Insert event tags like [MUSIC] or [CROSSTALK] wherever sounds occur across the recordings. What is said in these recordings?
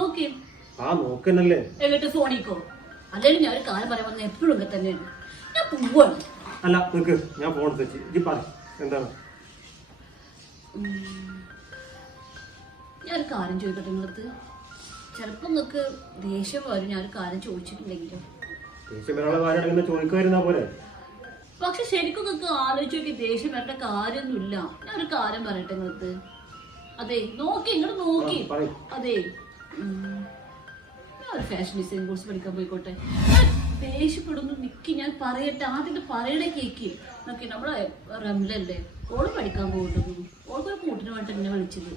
നോക്കി. ആ നോക്കണല്ലേ എന്നിട്ട് ഫോണിക്കോ അല്ലെങ്കിൽ ഞാൻ ഒരു കാര്യം പറയാൻ വന്ന എപ്പോഴും ഒക്കെ തന്നെയാണ്. ഞാൻ പോവാണ്. അല്ല ഞാൻ ഫോൺ തെറ്റി ഇജ്ജ് പറ എന്താണ്? ഞാൻ ഒരു കാര്യം ചോദിക്കട്ടെ നിങ്ങൾക്ക് ചിലപ്പോൾ നിങ്ങൾക്ക് ദേഷ്യം വരും ഞാൻ ഒരു കാര്യം ചോദിച്ചിട്ടുണ്ടെങ്കിലും? ദേഷ്യം വരാനുള്ള കാര്യം ഇങ്ങനെ ചോദിക്കുമായിരുന്നാ പോലെ. പക്ഷെ ശരിക്കും നിങ്ങൾക്ക് ആലോചിച്ച് നോക്കി ദേഷ്യം വരേണ്ട കാര്യമൊന്നുമില്ല. ഞാൻ ഒരു കാര്യം പറയട്ടെ നിങ്ങൾക്ക് അതെ നോക്കി ഇങ്ങോട്ട് നോക്കി. പറയ്. അതെ ഒരു ഫാഷൻ കോഴ്സ് പഠിക്കാൻ പോയിക്കോട്ടെ. ദേഷ്യപ്പെടുന്നു നിക്ക് ഞാൻ പറയട്ടെ ആദ്യം പറയണ കേക്ക്. നോക്കി നമ്മളെ റംലല്ലേ ഓൾ പഠിക്കാൻ പോകുന്നു ഓൾക്കൊരു കൂട്ടിന് വേണ്ടിട്ട് എന്നെ വിളിച്ചത്.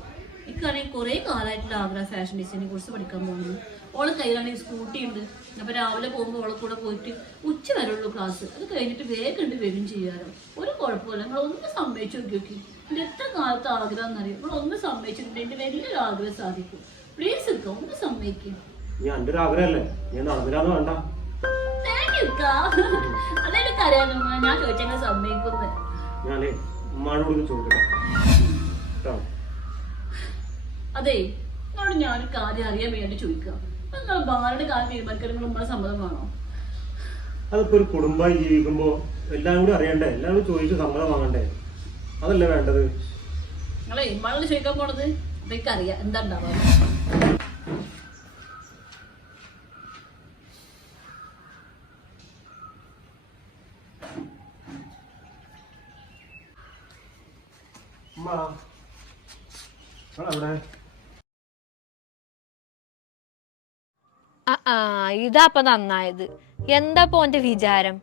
എനിക്കാണെങ്കിൽ കുറേ കാലമായിട്ടുള്ള ആഗ്രഹം ഫാഷൻ ഡിസൈനിങ് കുറിച്ച് പഠിക്കാൻ പോകുന്നു. ഓളെ കയ്യിലാണെങ്കിൽ സ്കൂട്ടി ഉണ്ട്. അപ്പോൾ രാവിലെ പോകുമ്പോൾ ഓളെ കൂടെ പോയിട്ട് ഉച്ച വരെയുള്ളൂ ക്ലാസ് അത് കഴിഞ്ഞിട്ട് വേഗം ഉണ്ട് വരും ചെയ്യാറോ ഒരു കുഴപ്പമില്ല. ഒന്ന് സമ്മതിച്ചു നോക്കി നോക്കി. എത്ര കാലത്ത് ആഗ്രഹം എന്നറിയാം? നിങ്ങൾ ഒന്ന് സമ്മതിച്ചിട്ടുണ്ട് എന്റെ വലിയൊരു ആഗ്രഹം സാധിക്കും. പ്ലീസ് ഒന്ന് സമ്മതിക്കും നീ എന്റെ ഒരു ആഗ്രഹമല്ലേ? നീ നടന്നില്ലാന്ന് വേണ്ട. താങ്ക് യു അതെനിക്ക് ഞാൻ ചോദിച്ചെങ്കിൽ സമ്മതിക്കുന്നത് ഞാനേ ഉമ്മാനോട് ഇത് ചോദിക്കട്ടെ. കേട്ടോ അതെ നിങ്ങളോട് ഞാനൊരു കാര്യം അറിയാൻ വേണ്ടി ചോദിക്കാം. നിങ്ങൾ ഭാര്യയുടെ കാര്യം തീരുമാനിക്കാൻ നിങ്ങൾ സമ്മതം വേണോ? അതിപ്പോ ഒരു കുടുംബമായി ജീവിക്കുമ്പോ എല്ലാം കൂടി അറിയണ്ടേ? എല്ലാം കൂടി ചോദിച്ച് സമ്മതം വാങ്ങണ്ടേ? അതല്ലേ വേണ്ടത്? നിങ്ങളെ ചോദിക്കാൻ പോണത്? ഇതൊക്കെ അറിയാം എന്താ ഉണ്ടാവുക ഇതാപ്പൊ നന്നായത്. എന്താ പോന്റെ വിചാരം?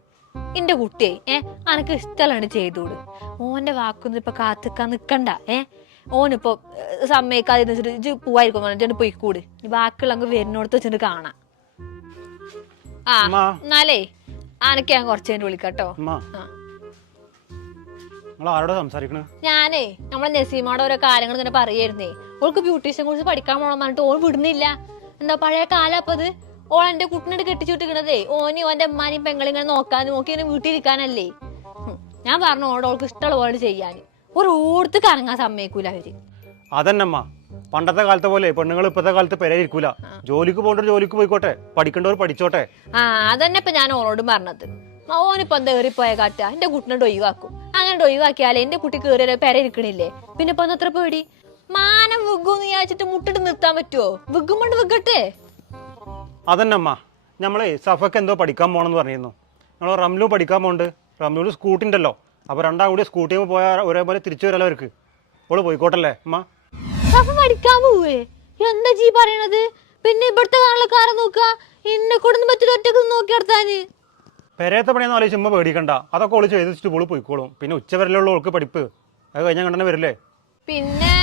എന്റെ കുട്ടിയെ ഏ? അനക്ക് ഇഷ്ടമല്ലാണ്ട് ചെയ്തോട്. ഓന്റെ വാക്കൊന്നും ഇപ്പൊ കാത്തുക്കാൻ നിക്കണ്ട ഏ? ഓനിപ്പോ ഏഹ്, വെച്ചിട്ട് ഇജ്ജ് പോവായിരിക്കും പറഞ്ഞിട്ട് പോയിക്കൂട്? ഈ ബാക്കിയുള്ള അങ്ങ് വരുന്നോടത്ത് വെച്ചിട്ട് കാണാം. ആ. എന്നാലേ ആനക്കെ ഞാൻ കുറച്ച് കഴിഞ്ഞ് വിളിക്കാട്ടോ. ഞാനേ നമ്മളെ നസീമയുടെ ഓരോ കാര്യങ്ങൾ ഇങ്ങനെ പറയായിരുന്നേ. ഓൾക്ക് ബ്യൂട്ടീഷ്യൻ കുറിച്ച് പഠിക്കാൻ പോകണം പറഞ്ഞിട്ട് ഓൾ വിടുന്നില്ല. എന്താ പഴയ കാലം അപ്പൊ അത് ഓൾ എന്റെ കുട്ടിനോട് കെട്ടിച്ചുവിട്ടിക്കണതേ ഓനി ഓന്റെ അമ്മാനെയും പെങ്ങളിങ്ങനെ നോക്കാൻ നോക്കി ഇങ്ങനെ വീട്ടിലിരിക്കാനല്ലേ. ഞാൻ പറഞ്ഞു ഓടെ ഓൾക്ക് ഇഷ്ടമുള്ള പോലെ ചെയ്യാൻ. ഒരു ഓർത്ത് കറങ്ങാൻ സമ്മതിക്കൂല അവർ. അതന്നമ്മ. പണ്ടത്തെ കാലത്തെ പോലെ പെണ്ണുങ്ങൾ ഇപ്പത്തെ കാലത്ത് പെരയിരിക്കൂല. ജോലിക്ക് പോകേണ്ട ജോലിക്ക് പോയിക്കോട്ടെ. പഠിക്കേണ്ടവർ പഠിച്ചോട്ടെ. ആ അതന്നെ ഇപ്പൊ ഞാൻ ഓളോട് പറഞ്ഞത്. ഓനിപ്പോ എന്താ ഏറിപ്പോയ കാട്ട? എന്റെ കുട്ടിനോട് ഒഴിവാക്കും. അങ്ങനെ ഒഴിവാക്കിയാലേ എന്റെ കുട്ടി കയറിയ പെര ഇരിക്കണില്ലേ പിന്നെ ഇപ്പൊ എത്ര പേടി? മാനം വിഗുന്ന് വിചാരിച്ചിട്ട് മുട്ടിട്ട് നിർത്താൻ പറ്റുമോ വിഗ്ഗുമ്പോണ്ട് വിഗട്ടെ അതന്നമ്മ. നമ്മളെ സഫക്ക് എന്തോ പഠിക്കാൻ പോണെന്ന് പറഞ്ഞിരുന്നു. നമ്മൾ റംലു പഠിക്കാൻ പോണ്ട് റംലു സ്കൂട്ടി ഉണ്ടല്ലോ അപ്പോൾ രണ്ടാം കൂടി സ്കൂട്ടിയിൽ പോയ ഒരേപോലെ തിരിച്ചു വരാലോ അവർക്ക്. ഓൾ പോയിക്കോട്ടല്ലേ അമ്മ പഠിക്കാൻ പോവേ. എന്താ ജീ പറയണത്? പിന്നെ ഇവിടുത്തെ ആൾക്കാരെ നോക്ക. എന്നെ കൊടുന്ന് പറ്റില്ല ഒറ്റയ്ക്ക് നോക്കി നടത്താന്. പെരയത്തെ പണിയെന്ന് ആലോചിച്ച് ഉമ്മ പേടിക്കണ്ട. അതൊക്കെ ഓൾ ചെയ്ത് വെച്ചിട്ട് ഓൾ പോയിക്കോളും. പിന്നെ ഉച്ച വരലുള്ള ഓൾക്ക് പഠിപ്പ്. അത് കഴിഞ്ഞാൽ കണ്ടെ വരില്ലേ? പിന്നെ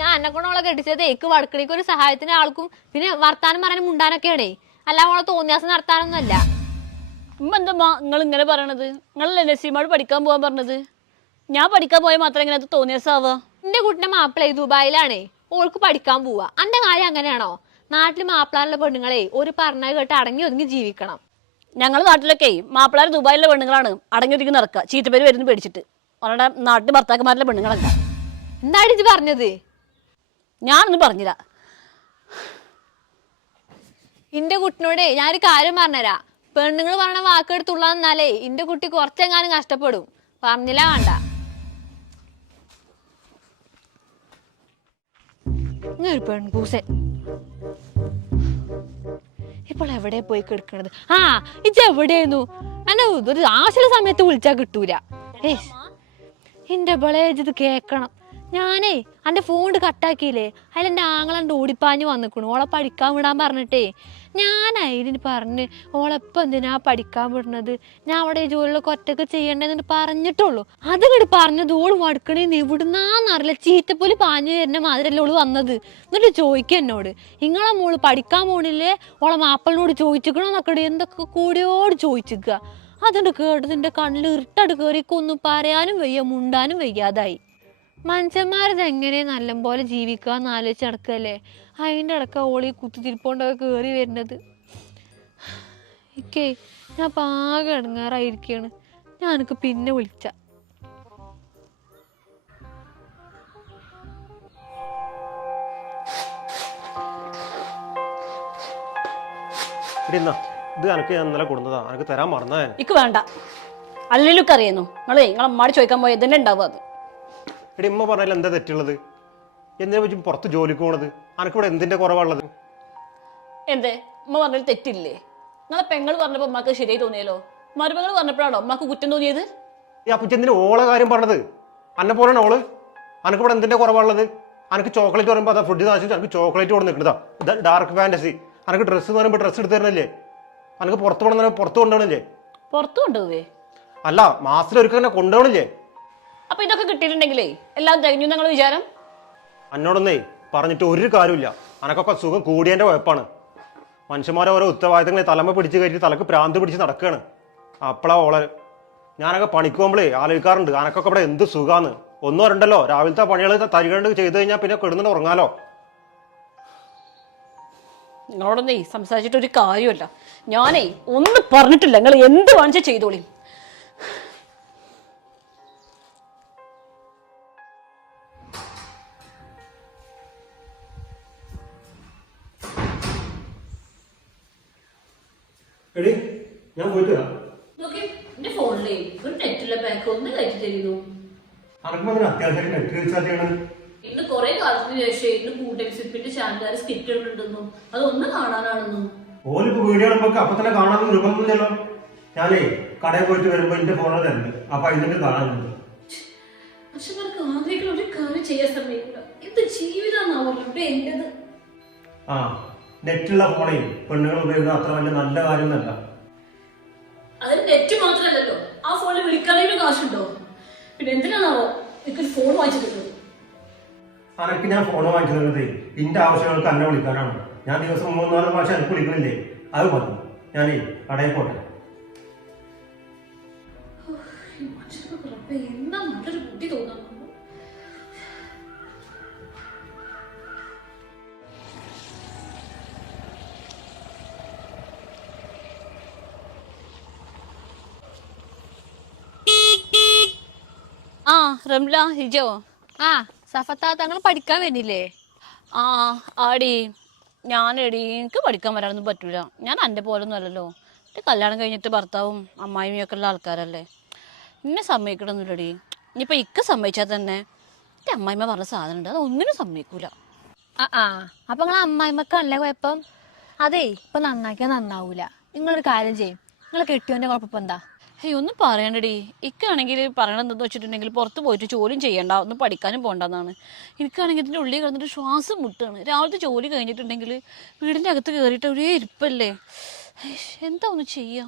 ഞാൻ എന്നെ കൊണ്ടോളെ കെട്ടിച്ചത് ഏക്ക് വടക്കണിക്ക് ഒരു സഹായത്തിന് ആൾക്കും പിന്നെ വർത്താനം പറയാനും മുണ്ടാനൊക്കെയാണേ. അല്ല തോന്നിയാസം തോന്നിയാസം നടത്താനൊന്നുമല്ല. ഉമ്മ എന്താ നിങ്ങൾ ഇങ്ങനെ പറയണത്? നിങ്ങളല്ലേ നസീമോട് പഠിക്കാൻ പോകാൻ പറഞ്ഞത്? ഞാൻ പഠിക്കാൻ പോയാൽ മാത്രം ഇങ്ങനെ അത് തോന്നിയസാവുക എന്റെ കുട്ടിന്റെ മാപ്പിള ദുബായിലാണേ. ഓൾക്ക് പഠിക്കാൻ പോവാ. അന്റെ കാര്യം അങ്ങനെയാണോ? നാട്ടിൽ മാപ്പിളാരുള്ള പെണ്ണുങ്ങളെ ഒരു പറഞ്ഞ കേട്ട് അടങ്ങി ഒതുങ്ങി ജീവിക്കണം. ഞങ്ങൾ നാട്ടിലൊക്കെ മാപ്പിളാർ ദുബായിലെ പെണ്ണുങ്ങളാണ്. അടങ്ങി ഒതുങ്ങി നടക്കുക ചീത്തപ്പേര് വരുന്നു പേടിച്ചിട്ട്. അവരുടെ നാട്ടിൽ ഭർത്താക്കന്മാരിലെ പെണ്ണുങ്ങളല്ല. എന്താണ് ഇത് പറഞ്ഞത്? ഞാനൊന്നും പറഞ്ഞില്ല. എന്റെ കുട്ടിനോടേ ഞാനൊരു കാര്യം പറഞ്ഞുതരാ പെണ്ണുങ്ങൾ പറഞ്ഞ വാക്കെടുത്തുള്ളതെന്നാലേ എന്റെ കുട്ടി കുറച്ചെങ്ങാനും കഷ്ടപ്പെടും. പറഞ്ഞില്ല വേണ്ട. ഒരു പെൺകൂസൻ. ഇപ്പോൾ എവിടെ പോയി കിടക്കണത്? ആ ഇത് എവിടെയായിരുന്നു എന്നെ ഒരു ആശല സമയത്ത് വിളിച്ചാ കിട്ടൂല. ഏ എന്റെ ഇത് കേക്കണം. ഞാനേ എന്റെ ഫോൺ കട്ടാക്കിയില്ലേ അതിലെന്റെ ആങ്ങളണ്ട് ഓടിപ്പാഞ്ഞ് വന്നിക്കണു. ഓളെ പഠിക്കാൻ വിടാൻ പറഞ്ഞിട്ടേ. അതിന് പറഞ്ഞ് ഓളെപ്പം എന്തിനാ പഠിക്കാൻ വിടുന്നത്? ഞാൻ അവിടെ ഈ ജോലികളൊക്കെ ഒറ്റയ്ക്ക് ചെയ്യണ്ടെന്ന് പറഞ്ഞിട്ടുള്ളൂ. അത് കണ്ട് പറഞ്ഞത് ഓൾ വടുക്കണേന്ന് എവിടുന്നാന്നറിയില്ല ചീത്തപ്പൊലി പാഞ്ഞു തരുന്ന മാതിരല്ലേ ഓൾ വന്നത്? എന്നിട്ട് ചോദിക്കുക എന്നോട്. നിങ്ങളെ മോൾ പഠിക്കാൻ പോണില്ലേ? ഓളെ മാപ്പിളിനോട് ചോദിച്ചിക്കണോന്നൊക്കെ എന്തൊക്കെ കൂടിയോട് ചോദിച്ചിക്കുക? അതുകൊണ്ട് കേട്ടതിന്റെ കണ്ണിൽ ഇരുട്ടട് കൊന്നു പറയാനും വയ്യ മുണ്ടാനും വയ്യാതായി. മനുഷ്യന്മാരിത് എങ്ങനെ നല്ലപോലെ ജീവിക്കാന്ന് ആലോചിച്ച് നടക്കല്ലേ? അതിന്റെ ഇടക്ക ഓളി കുത്തിത്തിരിപ്പോണ്ടൊക്കെ കയറി വരുന്നത്. ഇക്കേ ഞാൻ പാകം ഇടങ്ങാറായിരിക്കാണ്. ഞാൻ എനിക്ക് പിന്നെ വിളിച്ച. ഇത് എനിക്ക് ഞാൻ ഇന്നലെ കൊടുന്നതാ എനിക്ക് തരാൻ വേണ്ട. അല്ലെങ്കിലും അറിയുന്നു. നിങ്ങളെ നിങ്ങളെ അമ്മാടി ചോദിക്കാൻ പോയത് തന്നെ ഉണ്ടാവും അത്. എടി ഉമ്മ പറഞ്ഞാൽ എന്താ തെറ്റുള്ളത്? എന്തിനാ പറ്റി പുറത്ത് ജോലിക്ക് പോണത്? അനക്കിവിടെ എന്തിന്റെ കുറവാണുള്ളത്? എന്തേ? ഉമ്മ പറഞ്ഞാൽ തെറ്റില്ലേ? നിങ്ങളെ പെങ്ങൾ പറഞ്ഞപ്പോൾ ഉമ്മക്ക് ശരിയായി തോന്നിയല്ലോ? മരുമകൾ പറഞ്ഞപ്പോഴാണോ ഉമ്മക്ക് കുറ്റം തോന്നിയത്? ഈ അപ്പച്ച എന്തിനു ഓളെ കാര്യം പറഞ്ഞത്? അന്നെ പോലെയാണ് ഓൾ. അനക്കിവിടെ എന്തിന്റെ കുറവാണുള്ളത്? അനക്ക് ചോക്ലേറ്റ് പറയുമ്പോൾ അതാ ഫുഡ് താശിച്ച് അനക്ക് ചോക്ലേറ്റ് കൊണ്ട് നിൽക്കുന്നതാ ഇത് ഡാർക്ക് ഫാന്റസി അനക്ക് ഡ്രസ്സ് എന്ന് പറയുമ്പോൾ ഡ്രസ്സ് എടുത്ത് തരണല്ലേ? അനക്ക് പുറത്ത് കൊണ്ടുവന്ന പുറത്ത് കൊണ്ടുപോകണില്ലേ? പുറത്ത് കൊണ്ടുപോവേ? അല്ല മാസത്തിൽ തന്നെ കൊണ്ടുപോകണില്ലേ? അപ്പൊ ഇതൊക്കെ കിട്ടിയിട്ടുണ്ടെങ്കിലേ എല്ലാം തികഞ്ഞു നിങ്ങൾ വിചാരം? അന്നോടൊന്നേ പറഞ്ഞിട്ട് ഒരു കാര്യമില്ല അനക്കൊക്കെ സുഖം കൂടിയതിന്റെ കുഴപ്പമാണ്. മനുഷ്യന്മാരെ ഓരോ ഉത്തരവാദിത്തങ്ങളെ തലമ പിടിച്ച് കയറ്റി തലക്ക് പ്രാന്ത് പിടിച്ച് നടക്കുകയാണ് അപ്പളാ ഓളര് ഞാനൊക്കെ പണിക്ക് പോകുമ്പോഴേ ആലോചിക്കാറുണ്ട് അനക്കൊക്കെ ഇവിടെ എന്ത് സുഖാന്ന്. ഒന്നും വരണ്ടല്ലോ രാവിലത്തെ പണികൾ തരികണ്ട് ചെയ്ത് കഴിഞ്ഞാൽ പിന്നെ കിടന്നിട്ട് ഉറങ്ങാലോ. നിങ്ങളോടൊന്നേ സംസാരിച്ചിട്ട് ഒരു കാര്യമല്ല ഞാനേ ഒന്നും പറഞ്ഞിട്ടില്ല നിങ്ങൾ എന്ത് വാങ്ങിച്ച ചെയ്തോളി. എടി ഞാൻ പോയിട്ട് വരാം. എന്റെ ഫോണിലേ ഒരു നെറ്റിലെ പാക്ക് ഒന്ന് കയറ്റി തരുന്നു. അനക്ക് അതിന് അത്യാവശ്യം നെറ്റ് റീചാർജ് ചെയ്യണം. ഇന്ന് കുറെ കാലത്തിന് ശേഷം ഇന്ന് കൂട്ടൻസിപ്പിന്റെ ചാനലുകാർ സ്കിറ്റ് ഇടുന്നുണ്ടെന്നും. അതൊന്ന് കാണാനാണെന്നും. ഓലിപ്പോ വീഡിയോ നമുക്ക് അപ്പൊ തന്നെ കാണാൻ നിർബന്ധമില്ലല്ലോ ഞാനേ കടയിൽ പോയിട്ട് വരുമ്പോ എന്റെ ഫോണിൽ തരുന്നുണ്ട് അപ്പൊ അതിന്റെ കാണാനുണ്ട്. മനുഷ്യന്മാർക്ക് ആഗ്രഹിക്കുന്ന ഒരു കാര്യം ചെയ്യാൻ സമയമില്ല. എന്ത് ജീവിതമാണാവല്ലോ ഇവിടെ എന്റേത്? ആ നെറ്റുള്ള ഫോണിൽ പെണ്ണുങ്ങൾ ഉപയോഗിക്കുന്ന അത്ര വലിയ നല്ല കാര്യമൊന്നല്ല അതിന് നെറ്റ് മാത്രമല്ലല്ലോ. ആ ഫോണിൽ വിളിക്കാനൊരു കാശുണ്ടോ? പിന്നെ എന്തിനാണാവോ എനിക്കൊരു ഫോൺ വാങ്ങിച്ചിട്ടുള്ളത്? അനക്ക് ഞാൻ ഫോൺ വാങ്ങിച്ചു എന്റെ ആവശ്യങ്ങൾക്ക് എന്നെ വിളിക്കാനാണ്. ഞാൻ ദിവസം മൂന്നാൽ പ്രാവശ്യം എനിക്ക് വിളിക്കണില്ലേ? അത് മതി. ഞാനേ കടയിൽ പോട്ടെ. എന്താ നല്ലൊരു ബുദ്ധി തോന്നുന്നു. റംല ഹിജോ. ആ സഫത്താ താങ്കൾ പഠിക്കാൻ വരുന്നില്ലേ ആ ആടി ഞാനെടി എനിക്ക് പഠിക്കാൻ വരാനൊന്നും പറ്റൂല. ഞാൻ എന്റെ പോലൊന്നും അല്ലല്ലോ. എന്റെ കല്യാണം കഴിഞ്ഞിട്ട് ഭർത്താവും അമ്മായിയും ഒക്കെ ഉള്ള ആൾക്കാരല്ലേ. എന്നെ സമ്മതിക്കണമെന്നില്ലടി ഇനിയിപ്പോൾ ഇക്ക സമ്മതിച്ചാൽ തന്നെ എന്റെ അമ്മായിമ്മ പറഞ്ഞ സാധനം ഉണ്ട് അത് ഒന്നിനും സമ്മതിക്കൂല. ആ ആ. അപ്പൊ നിങ്ങൾ അമ്മായിമ്മക്കല്ലേ കുഴപ്പം? അതേ ഇപ്പൊ നന്നാക്കിയാൽ നന്നാവൂല. നിങ്ങളൊരു കാര്യം ചെയ്യും. നിങ്ങൾ കെട്ടിയോന്റെ കുഴപ്പം എന്താ? ഏയ് ഒന്നും പറയണ്ടടി. ഇക്കാണെങ്കിൽ പറയണതെന്ന് വെച്ചിട്ടുണ്ടെങ്കിൽ പുറത്ത് പോയിട്ട് ജോലിയും ചെയ്യണ്ട. ഒന്നും പഠിക്കാനും പോകണ്ടെന്നാണ് എനിക്കാണെങ്കിൽ ഇതിന്റെ ഉള്ളിൽ കിടന്നിട്ട് ശ്വാസം മുട്ടാണ്. രാവിലത്തെ ജോലി കഴിഞ്ഞിട്ടുണ്ടെങ്കിൽ വീടിന്റെ അകത്ത് കയറിയിട്ട് ഒരേ ഇരിപ്പല്ലേ? എന്താ ഒന്ന് ചെയ്യാ?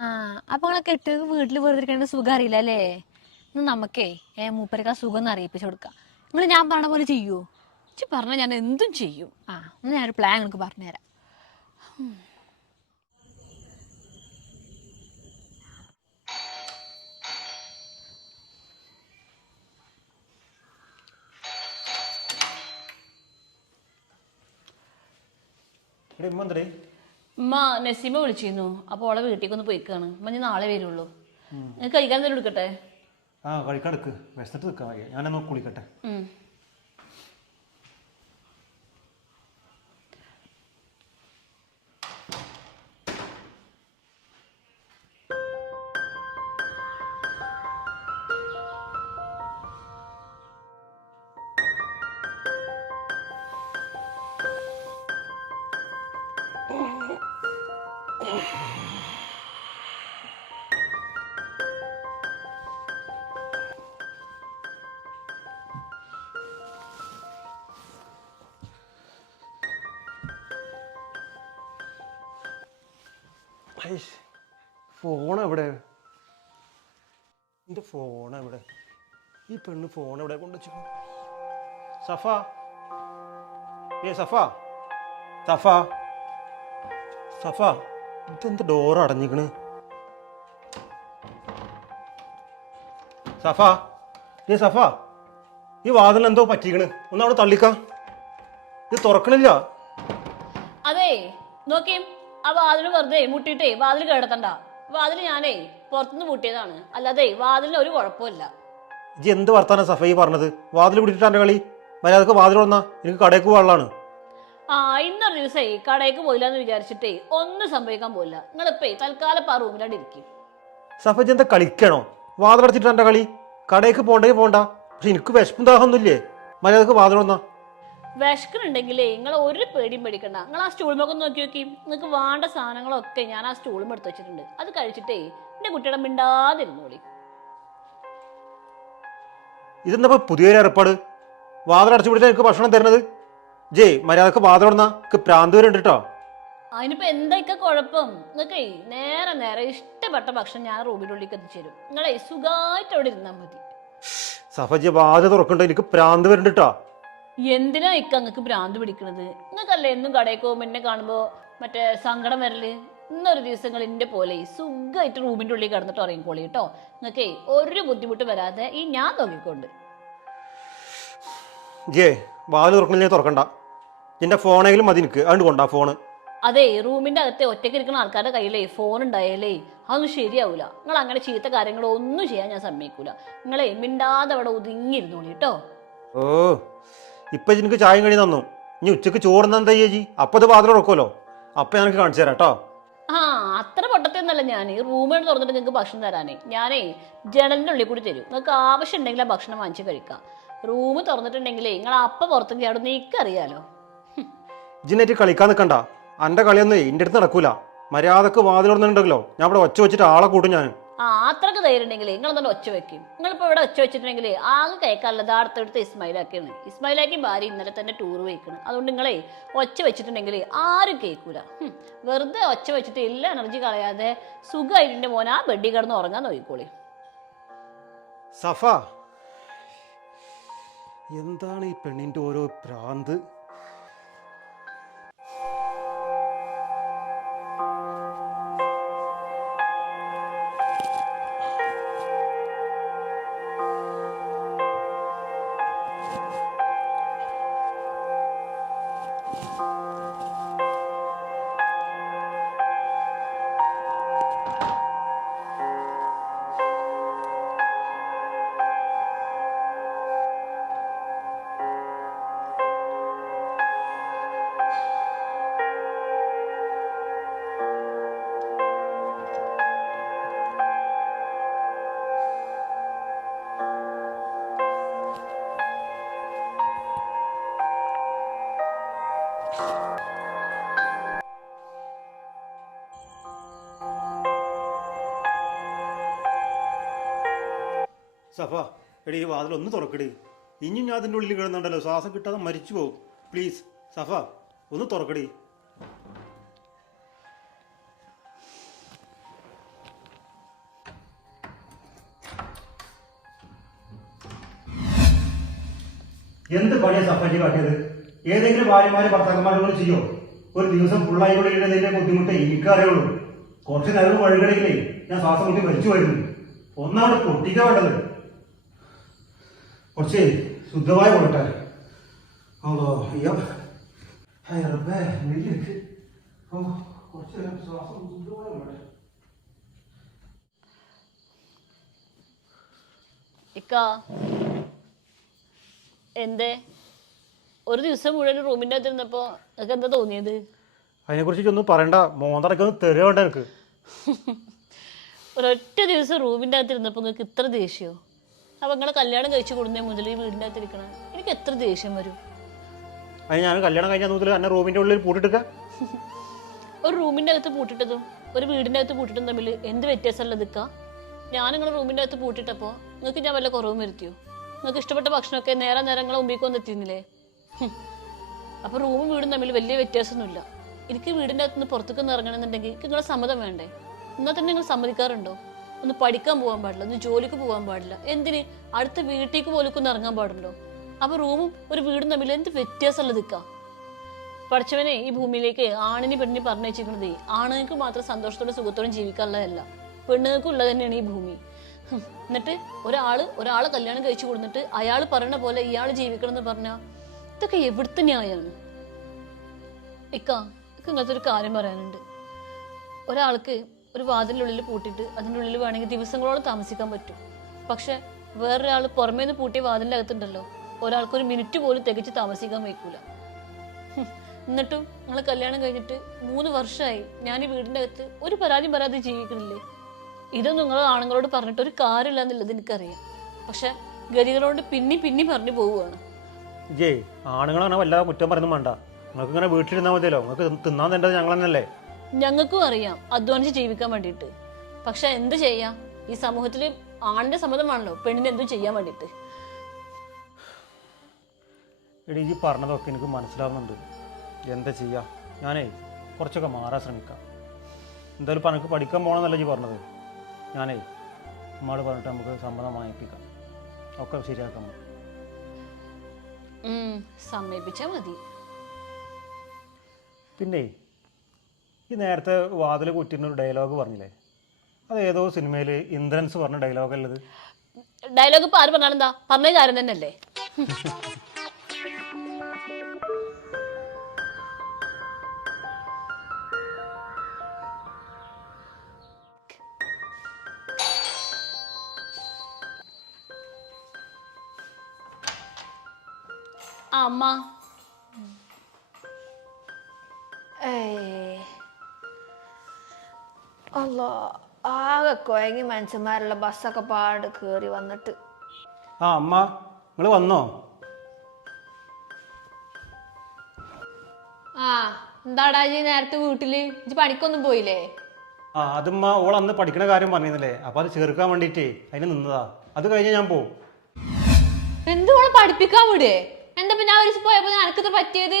ആ അപ്പൊ നിങ്ങളെ കെട്ടി വീട്ടിൽ വെറുതെ ഇരിക്കേണ്ട സുഖം അറിയില്ല അല്ലേ? ഇന്ന് നമുക്കേ ഏ മൂപ്പരക്ക് ആ സുഖം ഒന്ന് അറിയിപ്പിച്ചു കൊടുക്കാം. നിങ്ങൾ ഞാൻ പറഞ്ഞ പോലെ ചെയ്യുമോ ചേച്ചി പറഞ്ഞാൽ ഞാൻ എന്തും ചെയ്യും. ആ ഒന്ന് ഞാനൊരു പ്ലാൻ നിങ്ങൾക്ക് പറഞ്ഞുതരാം. ഉമ്മ എന്തടേ? ഉമ്മ നസീമ വിളിച്ചിരുന്നു. അപ്പോൾ അവളെ വീട്ടിലേക്ക് ഒന്ന് പോയിക്കാണ്. ഉമ്മ ഞാൻ നാളെ വരുള്ളൂ. നിങ്ങൾക്ക് കഴിക്കാൻ എന്തെങ്കിലും എടുക്കട്ടെ? ആ കഴിക്കടക്ക് വിശന്നിട്ട് നിൽക്കാൻ വയ്യ. ഞാനൊന്ന് കുളിക്കട്ടെ? ഫോൺ എവിടെ? എന്റെ ഫോൺ എവിടെ? ഈ പെണ്ണ് ഫോൺ എവിടെ കൊണ്ടുവച്ചു? സഫ? ഏ സഫ? സഫ? സഫ? ഇതെന്ത് ഡോർ അടഞ്ഞിക്കണ് സഫ ഏ സഫ ഈ വാതിൽ എന്തോ പറ്റിക്കണ് ഒന്ന് അവിടെ തള്ളിക്ക. ഇത് തുറക്കണില്ല. അതെ നോക്കിയും ആ വാതിൽ വെറുതെ മുട്ടിയിട്ടേ വാതിൽ കേടത്തണ്ട. വാതിൽ ഞാനേ പുറത്തുനിന്ന് പൂട്ടിയതാണ്. അല്ലാതെ വാതിലിന് ഒരു കുഴപ്പമില്ല ഇജ്ജ് എന്ത് വർത്താനം സഫ ഈ പറഞ്ഞത്? വാതിൽ പിടിച്ചിട്ട് എന്റെ കളി? മര്യാദയ്ക്ക് വാതിൽ വന്നാ എനിക്ക് കടയ്ക്ക് പോകാനുള്ളതാണ്. ആ ഇന്നൊരു ദിവസേ കടയ്ക്ക് പോയില്ല എന്ന് വിചാരിച്ചിട്ടേ ഒന്നും സംഭവിക്കാൻ പോയില്ല. നിങ്ങളിപ്പേ തൽക്കാലം ആ റൂമിലാണ്ട് ഇരിക്കും. സഫജ് എന്താ കളിക്കണോ? വാതിലടച്ചിട്ട് എന്റെ കളി? കടയ്ക്ക് പോണ്ടെങ്കിൽ പോണ്ട. പക്ഷെ എനിക്ക് വിശപ്പും ദാഹമൊന്നുമില്ലേ? മര്യാദയ്ക്ക് വാതിലൊന്നാ വിശക്കുന്നുണ്ടെങ്കിലേ നിങ്ങൾ ഒരു പേടിയും പേടിക്കണ്ട. നിങ്ങൾ ആ സ്റ്റൂളുമൊക്കെ നോക്കി നോക്കി. നിങ്ങൾക്ക് വേണ്ട സാധനങ്ങളൊക്കെ ഞാൻ ആ സ്റ്റൂളും എടുത്ത് വെച്ചിട്ടുണ്ട്. അത് കഴിച്ചിട്ടേ എന്റെ കുട്ടിയുടെ മിണ്ടാതിരുന്നോളി ഇതെന്താ പുതിയൊരു ഏർപ്പാട്? വാതിലടച്ചു പിടിച്ചാൽ എനിക്ക് ഭക്ഷണം തരുന്നത്? ജയ് മര്യാദയ്ക്ക് എനിക്ക് പ്രാന്ത് വരുന്നുണ്ട് കേട്ടോ അതിനിപ്പോ എന്തൊക്കെ കുഴപ്പം? നിങ്ങൾക്ക് നേരെ നേരെ ഇഷ്ടപ്പെട്ട ഭക്ഷണം ഞാൻ റൂമിന്റെ ഉള്ളിലേക്ക് എത്തിച്ചു തരും. നിങ്ങളെ സുഖമായിട്ട് അവിടെ ഇരുന്നാൽ മതി. സഫജി വാത തുറക്കണ്ട. എനിക്ക് പ്രാന്ത് വരുന്നുണ്ട് കേട്ടോ എന്തിനാ ഇക്ക നിങ്ങൾക്ക് ഭ്രാന്ത് പിടിക്കണത്? നിങ്ങൾക്കല്ലേ എന്നും കടയിൽ പോകുമ്പോൾ എന്നെ കാണുമ്പോൾ മറ്റേ സങ്കടം വരൽ? ഇന്നൊരു ദിവസങ്ങൾ എന്റെ പോലെ സുഖമായിട്ട് റൂമിന്റെ ഉള്ളിൽ കിടന്നിട്ട് ഉറങ്ങിക്കോളി കേട്ടോ. നിങ്ങൾക്ക് ഒരു ബുദ്ധിമുട്ട് വരാതെ ഈ ഞാൻ നോക്കിക്കൊണ്ട്. ജയ് വാതിൽ തുറക്കണില്ലെങ്കിൽ തുറക്കണ്ട. നിന്റെ ഫോണെങ്കിലും മതി നിൽക്ക് അതുകൊണ്ട് കൊണ്ടാ ഫോണ്. അതെ റൂമിന്റെ അകത്തെ ഒറ്റയ്ക്ക് ഇരിക്കുന്ന ആൾക്കാരുടെ കയ്യിലേ ഫോൺ ഉണ്ടായാലേ അതൊന്നും ശരിയാവൂല. നിങ്ങൾ അങ്ങനെ ചീത്ത കാര്യങ്ങളോ ഒന്നും ചെയ്യാൻ ഞാൻ സമ്മതിക്കൂല. നിങ്ങളെ മിണ്ടാതെ അവിടെ ഒതുങ്ങിയിരുന്നോളി കേട്ടോ. ഓ ഇപ്പൊ എനിക്ക് ചായം കഴി തന്നു. ഇനി ഉച്ചയ്ക്ക് ചോറുന്ന എന്താ ചേച്ചി അപ്പൊ ഇത് വാതിൽ ഉറക്കുമല്ലോ അപ്പൊ ഞാൻ എനിക്ക് കാണിച്ചു തരാം കേട്ടോ. ആ അത്ര പൊട്ടത്തൊന്നല്ല ഞാൻ റൂമിൽ തുറന്നിട്ട് നിങ്ങൾക്ക് ഭക്ഷണം തരാനേ. ഞാനേ ജനലിന്റെ ഉള്ളിൽ കൂടി തരും. നിങ്ങൾക്ക് ആവശ്യം ഉണ്ടെങ്കിൽ ആ ഭക്ഷണം വാങ്ങിച്ച് കഴിക്കാം. റൂം തുറന്നിട്ടുണ്ടെങ്കിലേ നിങ്ങൾ അപ്പം പുറത്തേക്ക് അവിടെ നീക്കറിയാലോ ജിന്നേറ്റ് കളിക്കാൻ നിൽക്കണ്ട അന്റെ കളിയൊന്നും എന്റെ അടുത്ത് നടക്കൂല. മര്യാദയ്ക്ക് തുറന്നിട്ടുണ്ടല്ലോ ഞാൻ ഇവിടെ ഒച്ച വെച്ചിട്ട് ആളെ കൂട്ടും ഞാൻ ആ അത്രയ്ക്ക് ധൈര്യമുണ്ടെങ്കിൽ നിങ്ങൾ തന്നെ ഒച്ച വെക്കും. നിങ്ങളിപ്പോ ഇവിടെ ഒച്ച വെച്ചിട്ടുണ്ടെങ്കിൽ ആകെ കേൾക്കാനുള്ളത് അടുത്തടുത്ത് ഇസ്മായിലാക്കിയാണ് ഇസ്മായിലാക്കി ഭാര്യ ഇന്നലെ തന്നെ ടൂർ പോയിക്കണം. അതുകൊണ്ട് നിങ്ങളെ ഒച്ച വെച്ചിട്ടുണ്ടെങ്കിൽ ആരും കേൾക്കൂല. വെറുതെ ഒച്ച വെച്ചിട്ട് എല്ലാ എനർജി കളയാതെ സുഖമായിട്ട് മോനാ മോൻ ആ ബെഡി കിടന്ന് ഉറങ്ങാൻ നോക്കിക്കോളി. സഫ എന്താണ് ഈ പെണ്ണിന്റെ ഓരോ ഭ്രാന്ത് സഫ എടി ഈ വാതിൽ ഒന്ന് തുറക്കടി. ഇനിയും ഞാൻ അതിന്റെ ഉള്ളിൽ കിടന്നുണ്ടല്ലോ. ശ്വാസം കിട്ടാതെ മരിച്ചു പോകും. പ്ലീസ് സഫ ഒന്ന് തുറക്കടി. എന്ത് പണിയാ സഫാജി കാട്ടിയത്? ഏതെങ്കിലും ഭാര്യമാര് ഭർത്താക്കന്മാരും ചെയ്യോ? ഒരു ദിവസം ഫുള്ളായി കൂടി ഇടുന്നതിന്റെ ബുദ്ധിമുട്ട് എനിക്കറിയുള്ളൂ കുറച്ച് നേരം വഴികളില്ലേ ഞാൻ ശ്വാസം മുട്ടി മരിച്ചു വരുന്നു ഒന്നാണ് പൊട്ടിക്ക വേണ്ടത്. കുറച്ച് ശുദ്ധമായ കൊടുട്ടെ അതോ അയ്യോ. എന്തേ? ഒരു ദിവസം മുഴുവൻ റൂമിന്റെ അകത്ത് ഇരുന്നപ്പോ നിങ്ങൾക്ക് എന്താ തോന്നിയത്? അതിനെ കുറിച്ച് ഒന്നും പറയണ്ട. മോന്തടക്കം ഒന്ന് തെരുവേണ്ട എനിക്ക് ഒരൊറ്റ ദിവസം റൂമിന്റെ അകത്ത് ഇരുന്നപ്പോ നിങ്ങൾക്ക് ഇത്ര ദേഷ്യോ? അപ്പൊ നിങ്ങളെ കല്യാണം കഴിച്ചു കൊടുന്നേ മുതൽ ഈ വീടിന്റെ അകത്ത് ഇരിക്കണം. എനിക്ക് എത്ര ദേഷ്യം വരും? അതിന് ഞാൻ കല്യാണം കഴിഞ്ഞ മുതൽ എന്നെ റൂമിന്റെ ഉള്ളിൽ പൂട്ടിട്ട് ഒരു റൂമിന്റെ അകത്ത് പൂട്ടിട്ടതും ഒരു വീടിന്റെ അകത്ത് പൂട്ടിട്ടും തമ്മിൽ എന്ത് വ്യത്യാസമല്ല നിൽക്കുക ഞാൻ നിങ്ങളുടെ റൂമിന്റെ അകത്ത് പൂട്ടിട്ടപ്പോൾ നിങ്ങൾക്ക് ഞാൻ വല്ല കുറവും വരുത്തിയോ? നിങ്ങൾക്ക് ഇഷ്ടപ്പെട്ട ഭക്ഷണമൊക്കെ നേരെ നേരം നിങ്ങളെ മുമ്പിൽ ഹും. അപ്പോൾ റൂമും വീടും തമ്മിൽ വലിയ വ്യത്യാസമൊന്നുമില്ല. എനിക്ക് വീടിന്റെ അകത്ത് നിന്ന് പുറത്തേക്ക് ഒന്ന് ഇറങ്ങണമെന്നുണ്ടെങ്കിൽ എനിക്ക് നിങ്ങളെ സമ്മതം വേണ്ടേ? എന്നാൽ തന്നെ നിങ്ങൾ സമ്മതിക്കാറുണ്ടോ? ഒന്ന് പഠിക്കാൻ പോകാൻ പാടില്ല ഒന്ന് ജോലിക്ക് പോകാൻ പാടില്ല. എന്തിന്? അടുത്ത വീട്ടിലേക്ക് പോലും ഒന്ന് ഇറങ്ങാൻ പാടുണ്ടോ? അപ്പോൾ റൂമും ഒരു വീടും തമ്മിൽ എന്ത് വ്യത്യാസമല്ല നിൽക്കുക പഠിച്ചവനെ ഈ ഭൂമിയിലേക്ക് ആണിന് പെണ്ണിന് പറഞ്ഞു വെച്ചിരിക്കുന്നത് ആണുങ്ങൾക്ക് മാത്രം സന്തോഷത്തോടെ സുഖത്തോടെ ജീവിക്കാനുള്ളതല്ല. പെണ്ണുങ്ങൾക്കും ഉള്ളത് തന്നെയാണ് ഈ ഭൂമി. എന്നിട്ട് ഒരാൾ ഒരാളെ കല്യാണം കഴിച്ചു കൊടുത്തിട്ട് അയാൾ പറയണ പോലെ ഇയാൾ ജീവിക്കണം എന്ന് പറഞ്ഞാൽ ഇതൊക്കെ എവിടുത്തെ ന്യായമാണ് ഇക്ക ഇക്ക ഇങ്ങനത്തെ ഒരു കാര്യം പറയാനുണ്ട്. ഒരാൾക്ക് ഒരു വാതിലിനുള്ളിൽ പൂട്ടിയിട്ട് അതിന്റെ ഉള്ളിൽ വേണമെങ്കിൽ ദിവസങ്ങളോളം താമസിക്കാൻ പറ്റും. പക്ഷെ വേറൊരാൾ പുറമേ നിന്ന് പൂട്ടിയ വാതിലിന്റെ അകത്തുണ്ടല്ലോ ഒരാൾക്ക് ഒരു മിനിറ്റ് പോലും തികച്ച് താമസിക്കാൻ വയ്ക്കൂല. എന്നിട്ടും നിങ്ങൾ കല്യാണം കഴിഞ്ഞിട്ട് മൂന്ന് വർഷമായി ഞാൻ ഈ വീടിന്റെ അകത്ത് ഒരു പരാതിയും പറയാതെ ജീവിക്കണില്ലേ? ഇതൊന്നും നിങ്ങൾ ആണുങ്ങളോട് പറഞ്ഞിട്ട് ഒരു കാര്യമില്ല എന്നുള്ളത് എനിക്കറിയാം. പക്ഷെ ഗതികളോട് പിന്നി പിന്നി പറഞ്ഞു പോവുകയാണ്. ജേ ആണുങ്ങളങ്ങനെ വല്ലാതെ കുറ്റം പറയുന്നു വേണ്ട. നിങ്ങൾക്ക് ഇങ്ങനെ വീട്ടിലിരുന്നാൽ മതിയല്ലോ. നിങ്ങൾക്ക് തിന്നാൻ തേണ്ടത് ഞങ്ങൾ തന്നെയല്ലേ ഞങ്ങൾക്കും അറിയാം. അധ്വാനിച്ച് ജീവിക്കാൻ വേണ്ടിയിട്ട്. പക്ഷെ എന്ത് ചെയ്യാം? ഈ സമൂഹത്തിൽ ആണിന്റെ സമ്മതമാണല്ലോ പെണ്ണിന് എന്തും ചെയ്യാൻ വേണ്ടിയിട്ട്. എടീ ഈ പറഞ്ഞതൊക്കെ എനിക്ക് മനസ്സിലാവുന്നുണ്ട്. എന്താ ചെയ്യുക ഞാനേ കുറച്ചൊക്കെ മാറാൻ ശ്രമിക്കാം. എന്തായാലും ഇപ്പം എനിക്ക് പഠിക്കാൻ പോകണമെന്നല്ല ജി പറഞ്ഞത്. ഞാനേ നമ്മൾ പറഞ്ഞിട്ട് നമുക്ക് സമ്മതം വാങ്ങിപ്പിക്കാം. ഒക്കെ ശരിയാക്കാം. നമുക്ക്. ഉം, സമ്മതിപ്പിച്ചാ മതി. പിന്നെ ഈ നേരത്തെ വാതിൽ കുറ്റിന് ഒരു ഡയലോഗ് പറഞ്ഞില്ലേ? അത് ഏതോ സിനിമയിൽ ഇന്ദ്രൻസ് പറഞ്ഞ ഡയലോഗല്ലത് ഡയലോഗ് ഇപ്പൊ ആര് പറഞ്ഞാലെന്താ പറഞ്ഞ കാര്യം തന്നെയല്ലേ? [LAUGHS] അമ്മ. അല്ലോ ആകെ കുഴങ്ങി മനുഷ്യന്മാരുള്ള ബസ്സൊക്കെ പാട് കേറി വന്നിട്ട്. ആ അമ്മ നിങ്ങൾ വന്നോ? ആ എന്താടാ ജി നേരത്തെ വീട്ടിൽ? ഇജ് പണിക്കൊന്നും പോയില്ലേ? ആ അതുമ്മ ഓൾ അന്ന് പഠിക്കണ കാര്യം പറഞ്ഞിരുന്നില്ലേ? അപ്പോൾ അത് ചേർക്കാൻ വേണ്ടിയിട്ടേ അതിന് നിന്നതാ. അത് കഴിഞ്ഞ് ഞാൻ പോവും. എന്തുകൊണ്ട് പഠിപ്പിക്കാൻ വിടേ? എന്താ പിന്നെ ആ ഒരു പോയപ്പോ നിനക്ക് ഇത്ര പറ്റിയത്?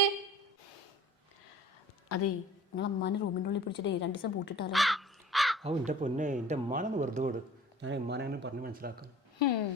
അതെ നിങ്ങൾ അമ്മാനെ റൂമിന്റെ ഉള്ളിൽ പിടിച്ചിട്ട് രണ്ട് ദിവസം പൂട്ടിട്ടാലോ? ഓ എന്റെ പൊന്നെ എന്റെ അമ്മാനെ വെറുതെ വിട്. ഞാൻ ഉമ്മാനെ അങ്ങനെ പറഞ്ഞ് മനസ്സിലാക്കാം. ഹും.